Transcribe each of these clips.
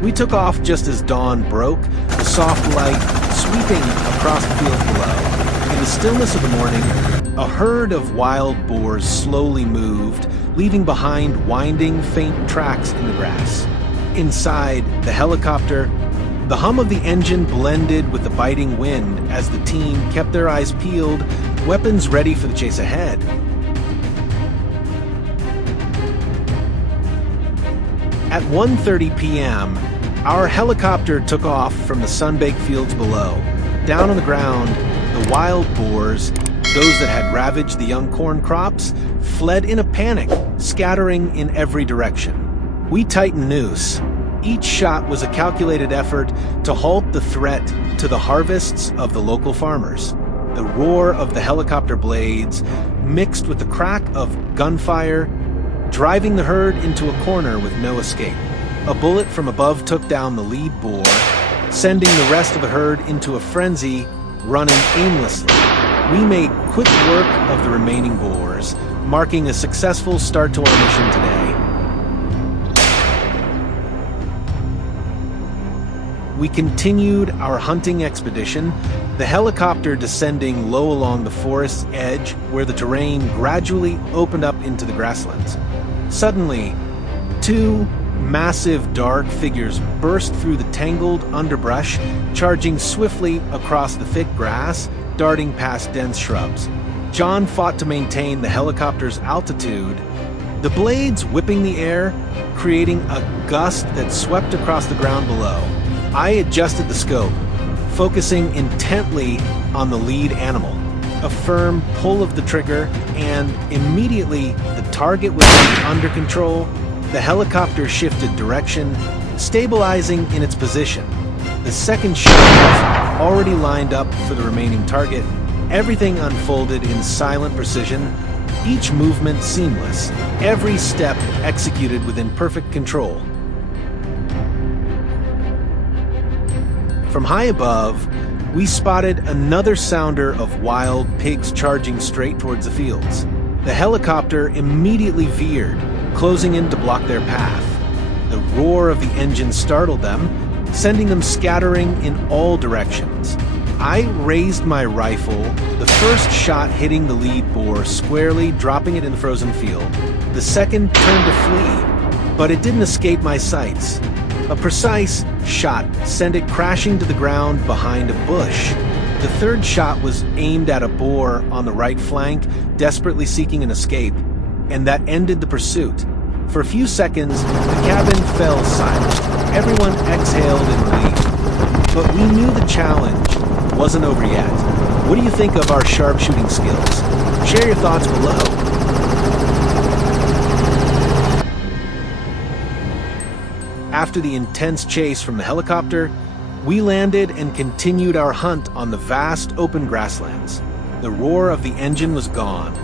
We took off just as dawn broke, the soft light sweeping across the field below. In the stillness of the morning, a herd of wild boars slowly moved, leaving behind winding, faint tracks in the grass. Inside the helicopter, the hum of the engine blended with the biting wind as the team kept their eyes peeled, weapons ready for the chase ahead. At 1:30 p.m., our helicopter took off from the sun-baked fields below. Down on the ground, the wild boars, those that had ravaged the young corn crops, fled in a panic, scattering in every direction. We tightened noose. Each shot was a calculated effort to halt the threat to the harvests of the local farmers. The roar of the helicopter blades mixed with the crack of gunfire, driving the herd into a corner with no escape. A bullet from above took down the lead boar, sending the rest of the herd into a frenzy, running aimlessly. We made quick work of the remaining boars, marking a successful start to our mission today. We continued our hunting expedition, the helicopter descending low along the forest's edge where the terrain gradually opened up into the grasslands. Suddenly, two massive dark figures burst through the tangled underbrush, charging swiftly across the thick grass, darting past dense shrubs. John fought to maintain the helicopter's altitude, the blades whipping the air, creating a gust that swept across the ground below. I adjusted the scope, focusing intently on the lead animal. A firm pull of the trigger, and immediately the target was under control. The helicopter shifted direction, stabilizing in its position. The second shot was already lined up for the remaining target. Everything unfolded in silent precision, each movement seamless, every step executed within perfect control. From high above, we spotted another sounder of wild pigs charging straight towards the fields. The helicopter immediately veered, closing in to block their path. The roar of the engine startled them, sending them scattering in all directions. I raised my rifle, the first shot hitting the lead boar squarely, dropping it in the frozen field. The second turned to flee, but it didn't escape my sights. A precise shot sent it crashing to the ground behind a bush. The third shot was aimed at a boar on the right flank, desperately seeking an escape, and that ended the pursuit. For a few seconds, the cabin fell silent. Everyone exhaled in relief. But we knew the challenge wasn't over yet. What do you think of our sharpshooting skills? Share your thoughts below. After the intense chase from the helicopter, we landed and continued our hunt on the vast open grasslands. The roar of the engine was gone,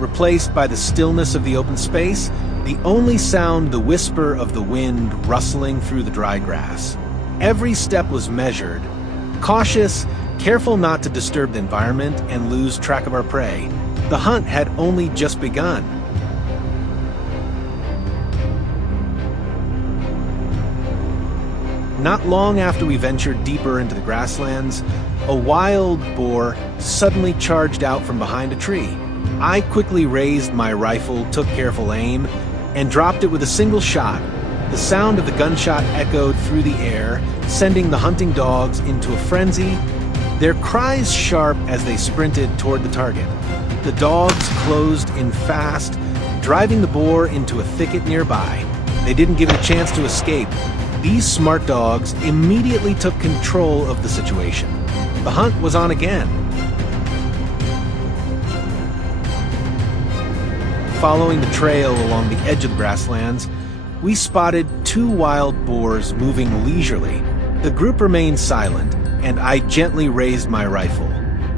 replaced by the stillness of the open space, the only sound the whisper of the wind rustling through the dry grass. Every step was measured, cautious, careful not to disturb the environment and lose track of our prey. The hunt had only just begun. Not long after we ventured deeper into the grasslands, a wild boar suddenly charged out from behind a tree. I quickly raised my rifle, took careful aim, and dropped it with a single shot. The sound of the gunshot echoed through the air, sending the hunting dogs into a frenzy, their cries sharp as they sprinted toward the target. The dogs closed in fast, driving the boar into a thicket nearby. They didn't give it a chance to escape. These smart dogs immediately took control of the situation. The hunt was on again. Following the trail along the edge of the grasslands, we spotted two wild boars moving leisurely. The group remained silent, and I gently raised my rifle.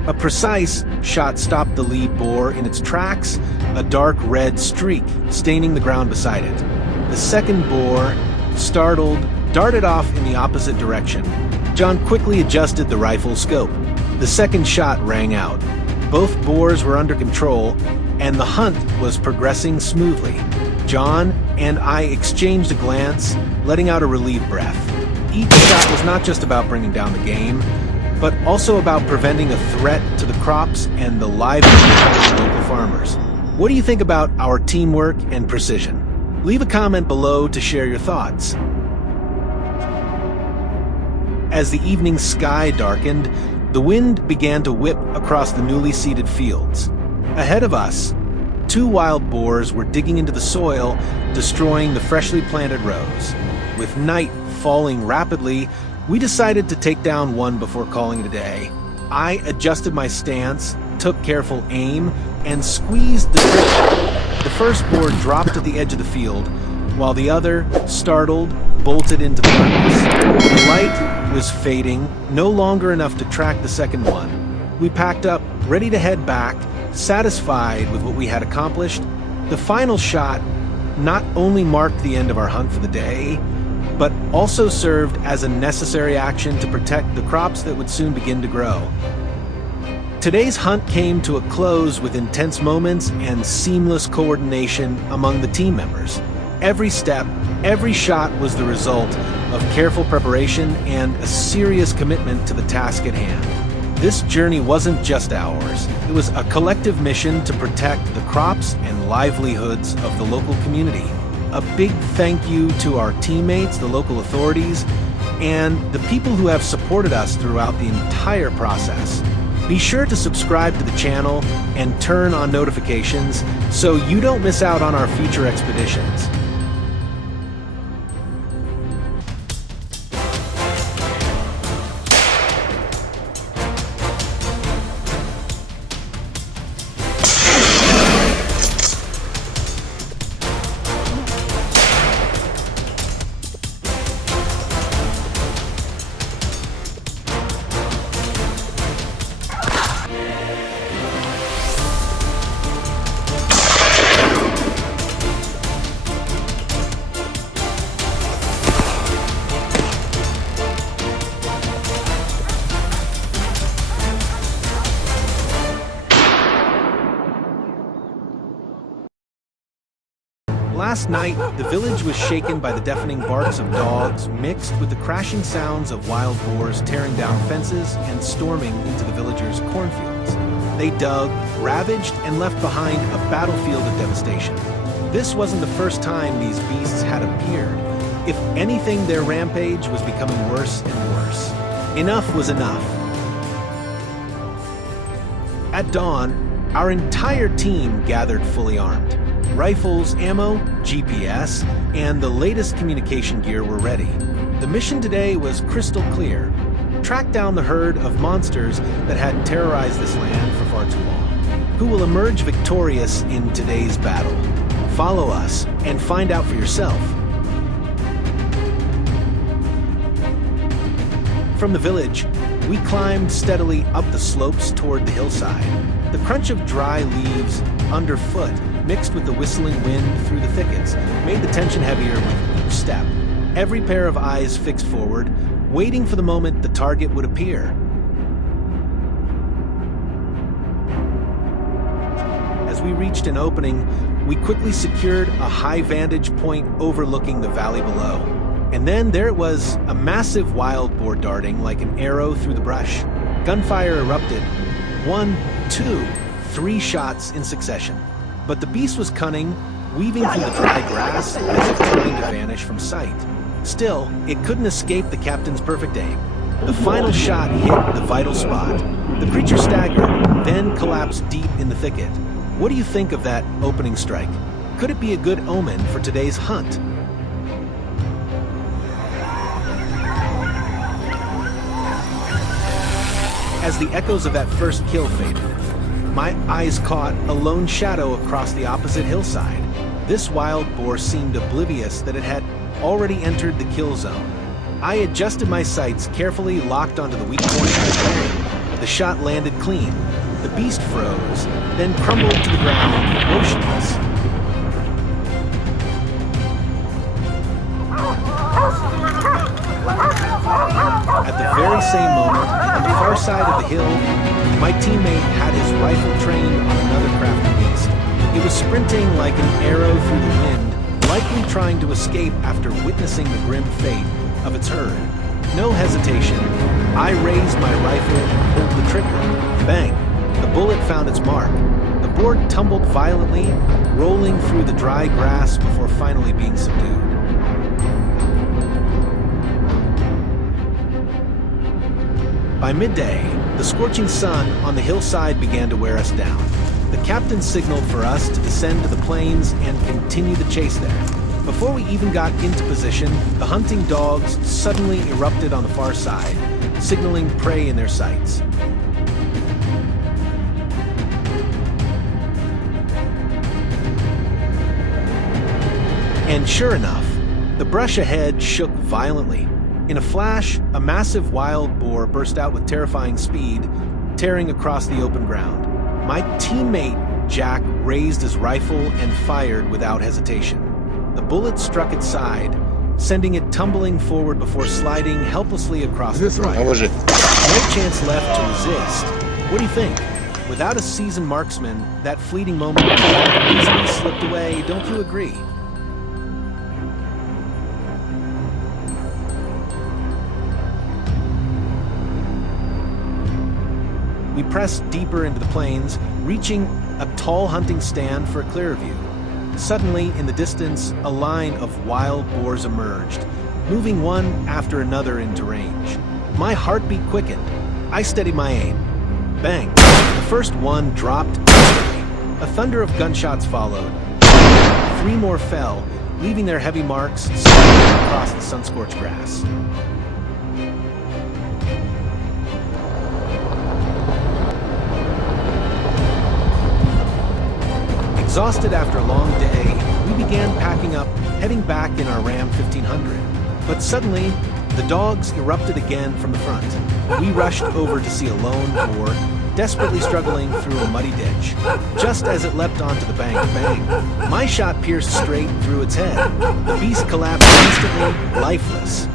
A precise shot stopped the lead boar in its tracks, a dark red streak staining the ground beside it. The second boar, startled, darted off in the opposite direction. John quickly adjusted the rifle scope. The second shot rang out. Both boars were under control, and the hunt was progressing smoothly. John and I exchanged a glance, letting out a relieved breath. Each shot was not just about bringing down the game, but also about preventing a threat to the crops and the livelihoods of local farmers. What do you think about our teamwork and precision? Leave a comment below to share your thoughts. As the evening sky darkened, the wind began to whip across the newly seeded fields. Ahead of us, 2 wild boars were digging into the soil, destroying the freshly planted rows. With night falling rapidly, we decided to take down one before calling it a day. I adjusted my stance, took careful aim, and squeezed the trigger. The first boar dropped at the edge of the field, while the other, startled, bolted into the darkness. The light was fading, no longer enough to track the second one. We packed up, ready to head back, satisfied with what we had accomplished. The final shot not only marked the end of our hunt for the day, but also served as a necessary action to protect the crops that would soon begin to grow. Today's hunt came to a close with intense moments and seamless coordination among the team members. Every step, every shot was the result of careful preparation and a serious commitment to the task at hand. This journey wasn't just ours. It was a collective mission to protect the crops and livelihoods of the local community. A big thank you to our teammates, the local authorities, and the people who have supported us throughout the entire process. Be sure to subscribe to the channel and turn on notifications so you don't miss out on our future expeditions. Last night, the village was shaken by the deafening barks of dogs mixed with the crashing sounds of wild boars tearing down fences and storming into the villagers' cornfields. They dug, ravaged, and left behind a battlefield of devastation. This wasn't the first time these beasts had appeared. If anything, their rampage was becoming worse and worse. Enough was enough. At dawn, our entire team gathered fully armed. Rifles, ammo, GPS, and the latest communication gear were ready. The mission today was crystal clear. Track down the herd of monsters that had terrorized this land for far too long. Who will emerge victorious in today's battle? Follow us and find out for yourself. From the village, we climbed steadily up the slopes toward the hillside. The crunch of dry leaves underfoot, mixed with the whistling wind through the thickets, made the tension heavier with each step. Every pair of eyes fixed forward, waiting for the moment the target would appear. As we reached an opening, we quickly secured a high vantage point overlooking the valley below. And then there it was, a massive wild boar darting like an arrow through the brush. Gunfire erupted. 1, 2, 3 shots in succession. But the beast was cunning, weaving through the dry grass as if trying to vanish from sight. Still, it couldn't escape the captain's perfect aim. The final shot hit the vital spot. The creature staggered, then collapsed deep in the thicket. What do you think of that opening strike? Could it be a good omen for today's hunt? As the echoes of that first kill faded, my eyes caught a lone shadow across the opposite hillside. This wild boar seemed oblivious that it had already entered the kill zone. I adjusted my sights, carefully locked onto the weak point of the terrain. The shot landed clean. The beast froze, then crumbled to the ground, motionless. At the very same moment, on the far side of the hill, my teammate had his rifle trained on another crafty beast. It was sprinting like an arrow through the wind, likely trying to escape after witnessing the grim fate of its herd. No hesitation, I raised my rifle and pulled the trigger. Bang! The bullet found its mark. The boar tumbled violently, rolling through the dry grass before finally being subdued. By midday, the scorching sun on the hillside began to wear us down. The captain signaled for us to descend to the plains and continue the chase there. Before we even got into position, the hunting dogs suddenly erupted on the far side, signaling prey in their sights. And sure enough, the brush ahead shook violently. In a flash, a massive wild boar burst out with terrifying speed, tearing across the open ground. My teammate, Jack, raised his rifle and fired without hesitation. The bullet struck its side, sending it tumbling forward before sliding helplessly across the drive. No chance left to resist. What do you think? Without a seasoned marksman, that fleeting moment easily slipped away, don't you agree? We pressed deeper into the plains, reaching a tall hunting stand for a clearer view. Suddenly, in the distance, a line of wild boars emerged, moving one after another into range. My heartbeat quickened. I steadied my aim. Bang! The first one dropped instantly. A thunder of gunshots followed. 3 more fell, leaving their heavy marks spread across the sun-scorched grass. Exhausted after a long day, we began packing up, heading back in our Ram 1500. But suddenly, the dogs erupted again from the front. We rushed over to see a lone boar, desperately struggling through a muddy ditch. Just as it leapt onto the bank, bang! My shot pierced straight through its head. The beast collapsed instantly, lifeless.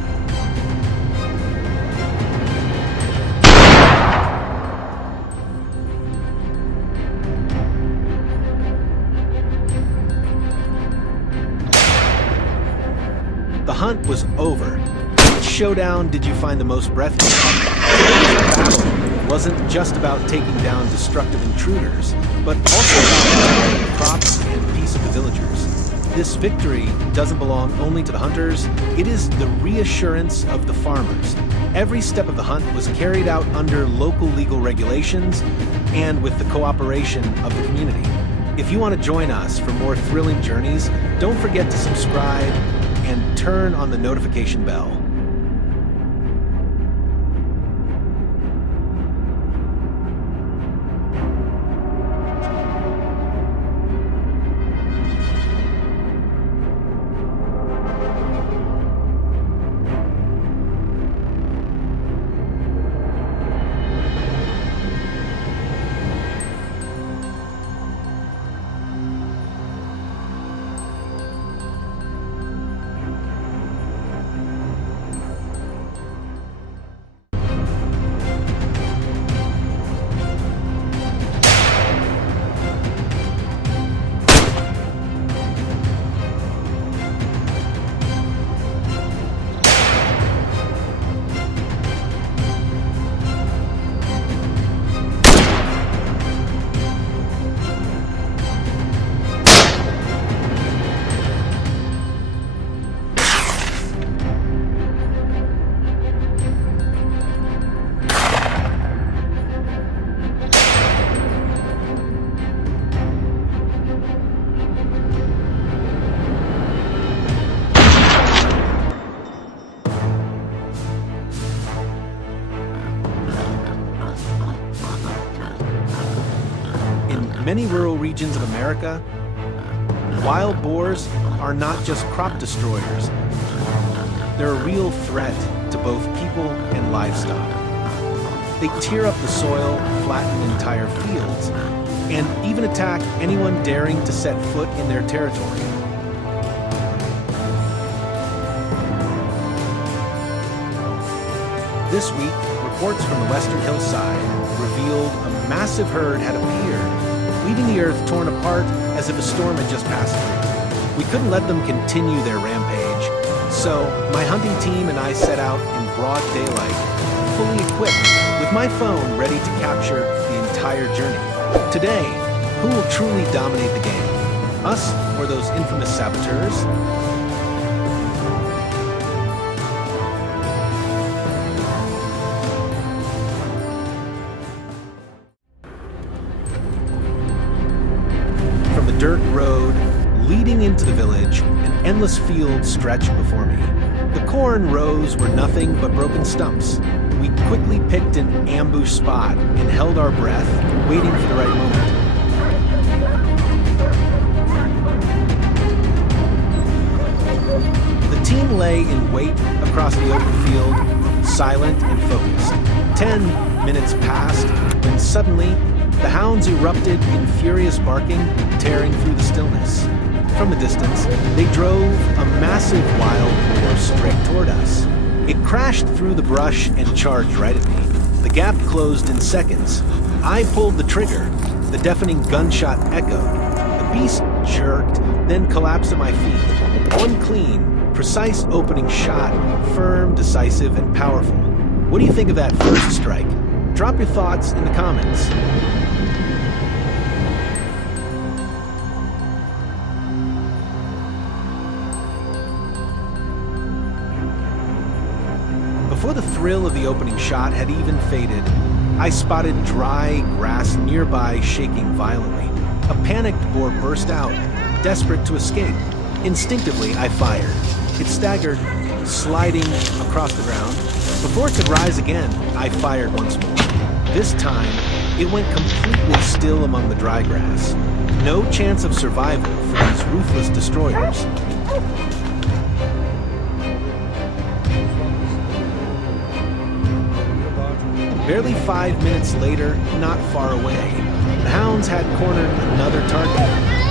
The hunt was over. Which showdown did you find the most breathtaking? Today's battle wasn't just about taking down destructive intruders, but also about protecting the crops and peace of the villagers. This victory doesn't belong only to the hunters, it is the reassurance of the farmers. Every step of the hunt was carried out under local legal regulations and with the cooperation of the community. If you want to join us for more thrilling journeys, don't forget to subscribe and turn on the notification bell. In many rural regions of America, wild boars are not just crop destroyers. They're a real threat to both people and livestock. They tear up the soil, flatten entire fields, and even attack anyone daring to set foot in their territory. This week, reports from the western hillside revealed a massive herd had appeared, leaving the earth torn apart as if a storm had just passed through. We couldn't let them continue their rampage, So, my hunting team and I set out in broad daylight, fully equipped, with my phone ready to capture the entire journey. Today, who will truly dominate the game? Us or those infamous saboteurs? From the dirt road leading into the village, an endless field stretched before me. The corn rows were nothing but broken stumps. We quickly picked an ambush spot and held our breath, waiting for the right moment. The team lay in wait across the open field, silent and focused. 10 minutes passed when suddenly the hounds erupted in furious barking, tearing through the stillness. From the distance, they drove a massive wild boar straight toward us. It crashed through the brush and charged right at me. The gap closed in seconds. I pulled the trigger. The deafening gunshot echoed. The beast jerked, then collapsed at my feet. One clean, precise opening shot, firm, decisive, and powerful. What do you think of that first strike? Drop your thoughts in the comments. Before the thrill of the opening shot had even faded, I spotted dry grass nearby shaking violently. A panicked boar burst out, desperate to escape. Instinctively, I fired. It staggered, sliding across the ground. Before it could rise again, I fired once more. This time, it went completely still among the dry grass. No chance of survival for these ruthless destroyers. Barely 5 minutes later, not far away, the hounds had cornered another target.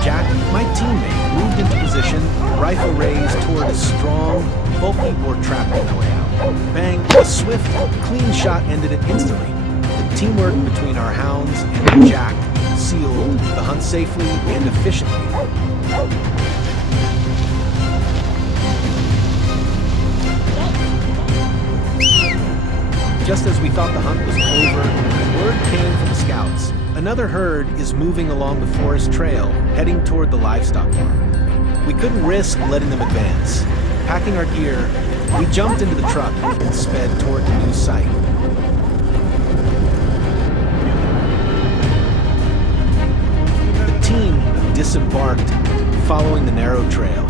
Jack, my teammate, moved into position, rifle raised toward a strong, bulky boar trap on the way out. Bang, a swift, clean shot ended it instantly. The teamwork between our hounds and Jack sealed the hunt safely and efficiently. Just as we thought the hunt was over, word came from the scouts. Another herd is moving along the forest trail, heading toward the livestock farm. We couldn't risk letting them advance. Packing our gear, we jumped into the truck and sped toward the new site. The team disembarked, following the narrow trail.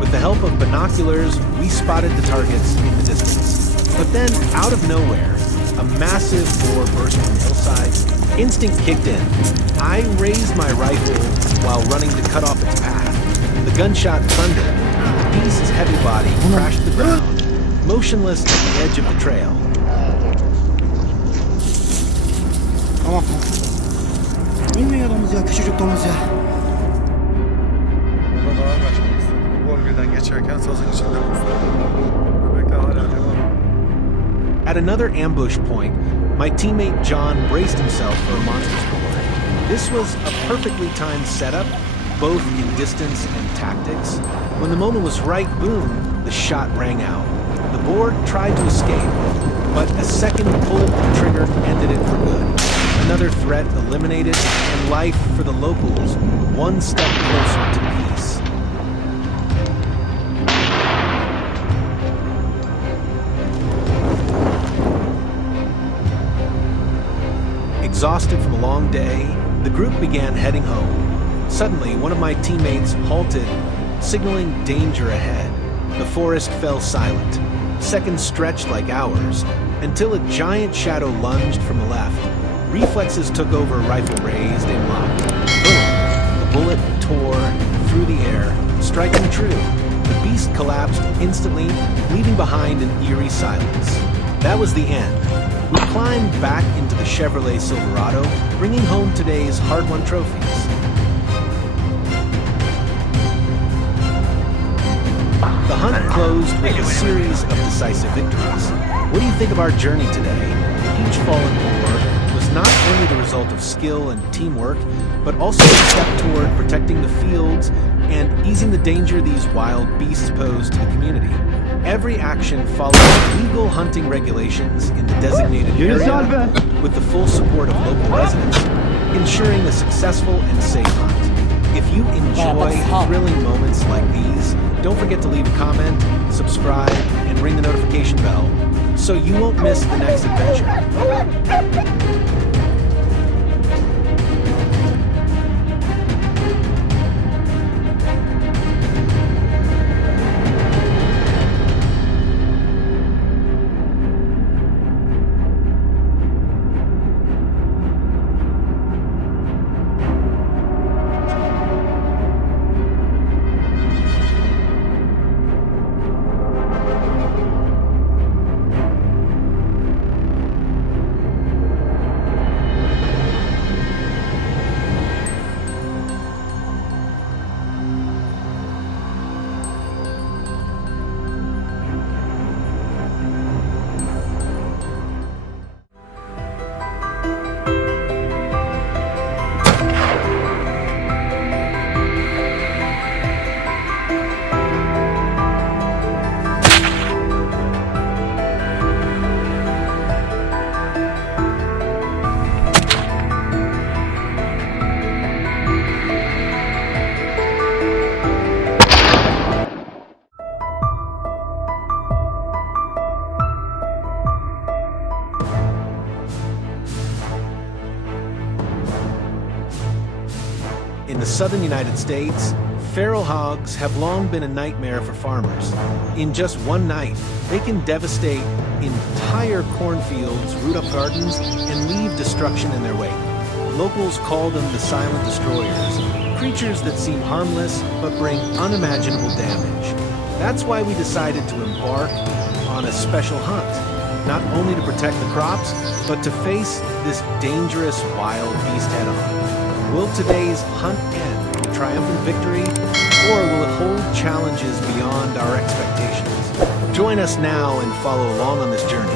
With the help of binoculars, we spotted the targets in the distance. But then, out of nowhere, a massive boar burst from Hillside. Instinct kicked in. I raised my rifle while running to cut off its path. The gunshot thundered. The beast's heavy body crashed to the ground, motionless at the edge of the trail. İnmiyor domuz ya, küçücük domuz ya. Burada daha kaçmamız. Bu bölgeden geçerken sazın içinde puslu. Bebekler hala devam. At another ambush point, my teammate John braced himself for a monstrous boar. This was a perfectly timed setup, both in distance and tactics. When the moment was right, boom, the shot rang out. The boar tried to escape, but a second pull of the trigger ended it for good. Another threat eliminated, and life for the locals one step closer to peace. Exhausted from a long day, the group began heading home. Suddenly, one of my teammates halted, signaling danger ahead. The forest fell silent. Seconds stretched like hours, until a giant shadow lunged from the left. Reflexes took over, rifle raised and locked. Boom! The bullet tore through the air, striking true. The beast collapsed instantly, leaving behind an eerie silence. That was the end. We climbed back into the Chevrolet Silverado, bringing home today's hard-won trophies. The hunt closed with a series of decisive victories. What do you think of our journey today? Each fallen boar was not only the result of skill and teamwork, but also a step toward protecting the fields and easing the danger these wild beasts pose to the community. Every action follows legal hunting regulations in the designated area with the full support of local residents, ensuring a successful and safe hunt. If you enjoy thrilling moments like these, don't forget to leave a comment, subscribe, and ring the notification bell so you won't miss the next adventure. In the southern United States, feral hogs have long been a nightmare for farmers. In just one night, they can devastate entire cornfields, root up gardens, and leave destruction in their wake. Locals call them the silent destroyers, creatures that seem harmless but bring unimaginable damage. That's why we decided to embark on a special hunt, not only to protect the crops, but to face this dangerous wild beast head-on. Will today's hunt end with triumphant victory, or will it hold challenges beyond our expectations? Join us now and follow along on this journey.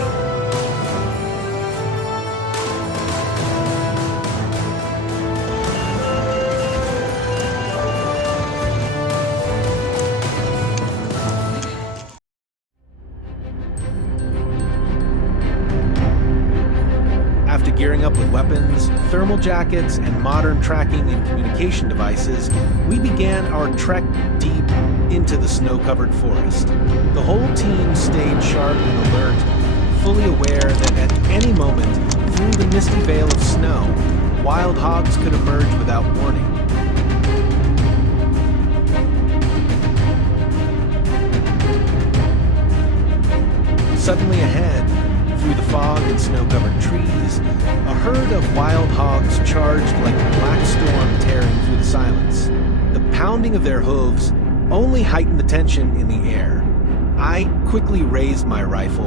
After gearing up with weapons, thermal jackets, and modern tracking and communication devices, we began our trek deep into the snow-covered forest. The whole team stayed sharp and alert, fully aware that at any moment, through the misty veil of snow, wild hogs could emerge without warning. Suddenly ahead, through the fog and snow-covered trees, a herd of wild hogs charged like a black storm tearing through the silence. The pounding of their hooves only heightened the tension in the air. I quickly raised my rifle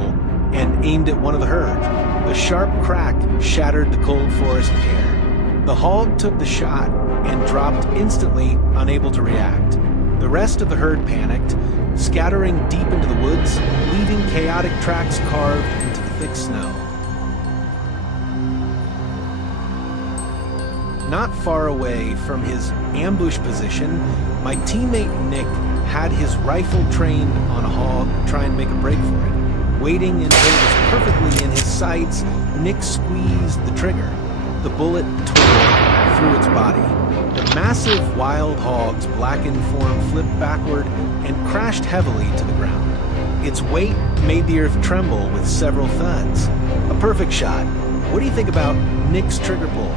and aimed at one of the herd. The sharp crack shattered the cold forest air. The hog took the shot and dropped instantly, unable to react. The rest of the herd panicked, scattering deep into the woods, leaving chaotic tracks carved into the thick snow. Not far away from his ambush position, my teammate Nick had his rifle trained on a hog to try and make a break for it. Waiting until it was perfectly in his sights, Nick squeezed the trigger. The bullet tore through its body. The massive wild hog's blackened form flipped backward and crashed heavily to the ground. Its weight made the earth tremble with several thuds. A perfect shot. What do you think about Nick's trigger pull?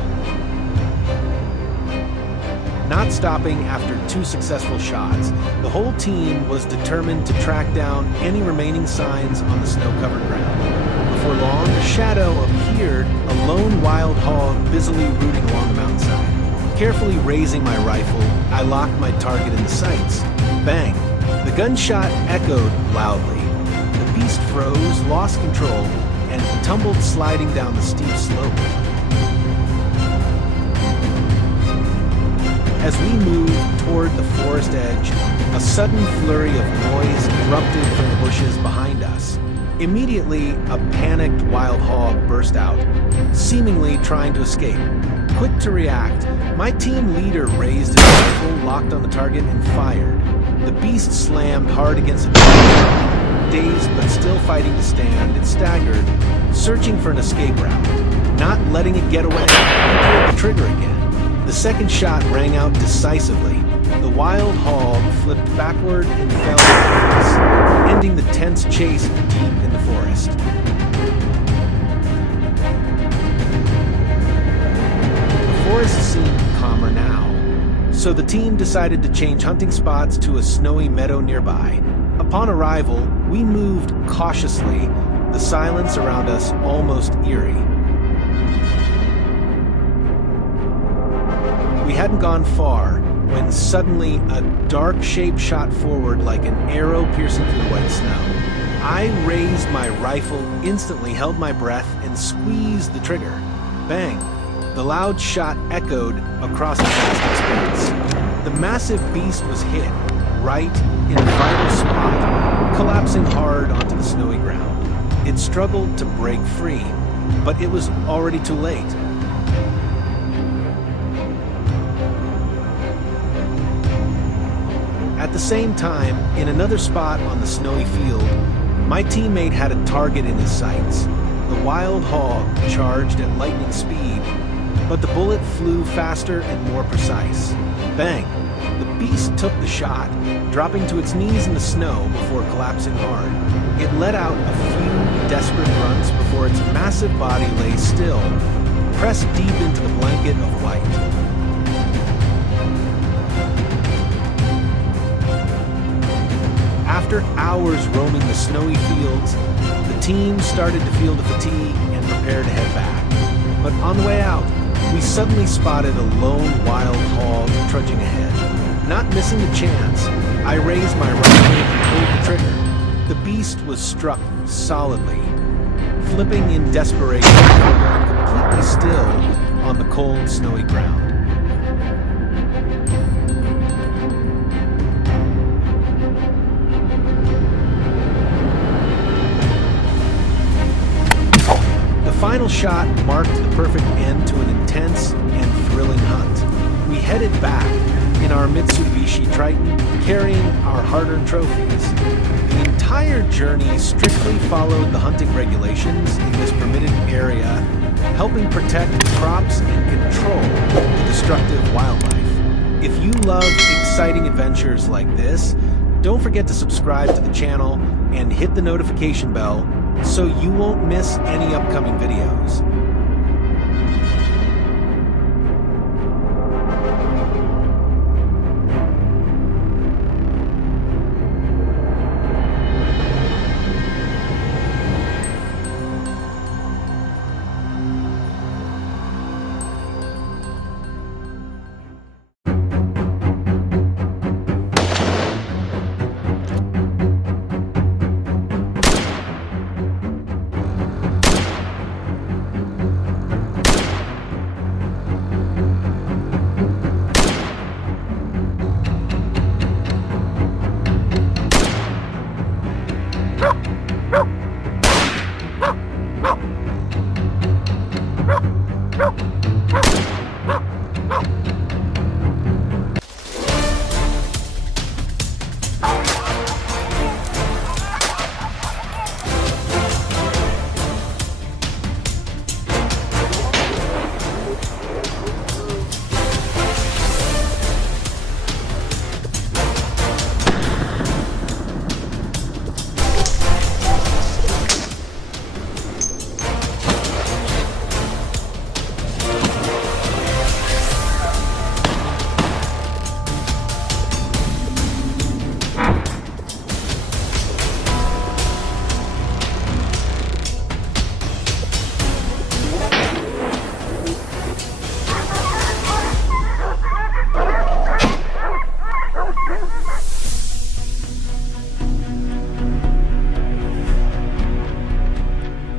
Not stopping after 2 successful shots, the whole team was determined to track down any remaining signs on the snow-covered ground. Before long, a shadow appeared, a lone wild hog busily rooting along the mountainside. Carefully raising my rifle, I locked my target in the sights. Bang! The gunshot echoed loudly. The beast froze, lost control, and tumbled sliding down the steep slope. As we moved toward the forest edge, a sudden flurry of noise erupted from the bushes behind us. Immediately, a panicked wild hog burst out, seemingly trying to escape. Quick to react, my team leader raised his rifle, locked on the target, and fired. The beast slammed hard against the tree, dazed but still fighting to stand, it staggered, searching for an escape route. Not letting it get away, he pulled the trigger again. The second shot rang out decisively. The wild hog flipped backward and fell backwards, ending the tense chase deep in the forest. The forest seemed calmer now, so the team decided to change hunting spots to a snowy meadow nearby. Upon arrival, we moved cautiously, the silence around us almost eerie. We hadn't gone far when suddenly a dark shape shot forward like an arrow piercing through the wet snow. I raised my rifle, instantly held my breath, and squeezed the trigger. Bang! The loud shot echoed across the vast expanse. The massive beast was hit, right in a vital spot, collapsing hard onto the snowy ground. It struggled to break free, but it was already too late. At the same time, in another spot on the snowy field, my teammate had a target in his sights. The wild hog charged at lightning speed, but the bullet flew faster and more precise. Bang! The beast took the shot, dropping to its knees in the snow before collapsing hard. It let out a few desperate grunts before its massive body lay still, pressed deep into the blanket of white. After hours roaming the snowy fields, the team started to feel the fatigue and prepare to head back. But on the way out, we suddenly spotted a lone wild hog trudging ahead. Not missing a chance, I raised my rifle and pulled the trigger. The beast was struck solidly, flipping in desperation before going completely still on the cold, snowy ground. The final shot marked the perfect end to an intense and thrilling hunt. We headed back in our Mitsubishi Triton, carrying our hard-earned trophies. The entire journey strictly followed the hunting regulations in this permitted area, helping protect crops and control the destructive wildlife. If you love exciting adventures like this, don't forget to subscribe to the channel and hit the notification bell so you won't miss any upcoming videos.